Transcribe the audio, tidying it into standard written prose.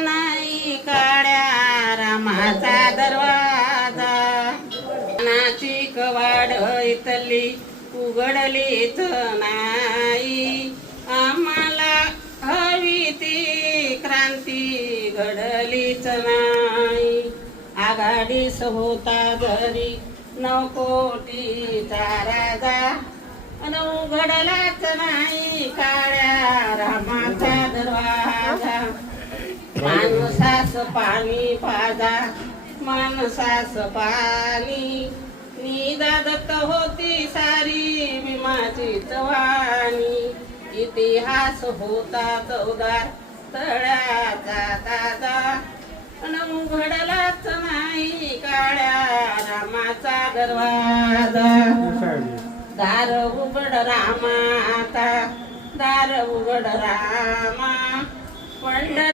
नाही काळ्या रामाचा दरवाजा, नाची कवाड इथली उघडलीच नाही, आम्हाला हवी ती क्रांती घडलीच नाही. आघाडीस होता जरी 9 कोटीचा राजा, अन उघडलाच नाही काळ्या रामाचा दरवाजा. माणसास पाणी पाजा, माणसास पाणी, निदादत होती सारी भीमाची चवाणी. इतिहास होता चौदार तळ्याचा ताजा, अन उघडलाच नाही काळ्या रामाचा दरवाजा. दार उघड रामा, आता दार उघड रामा, पंढर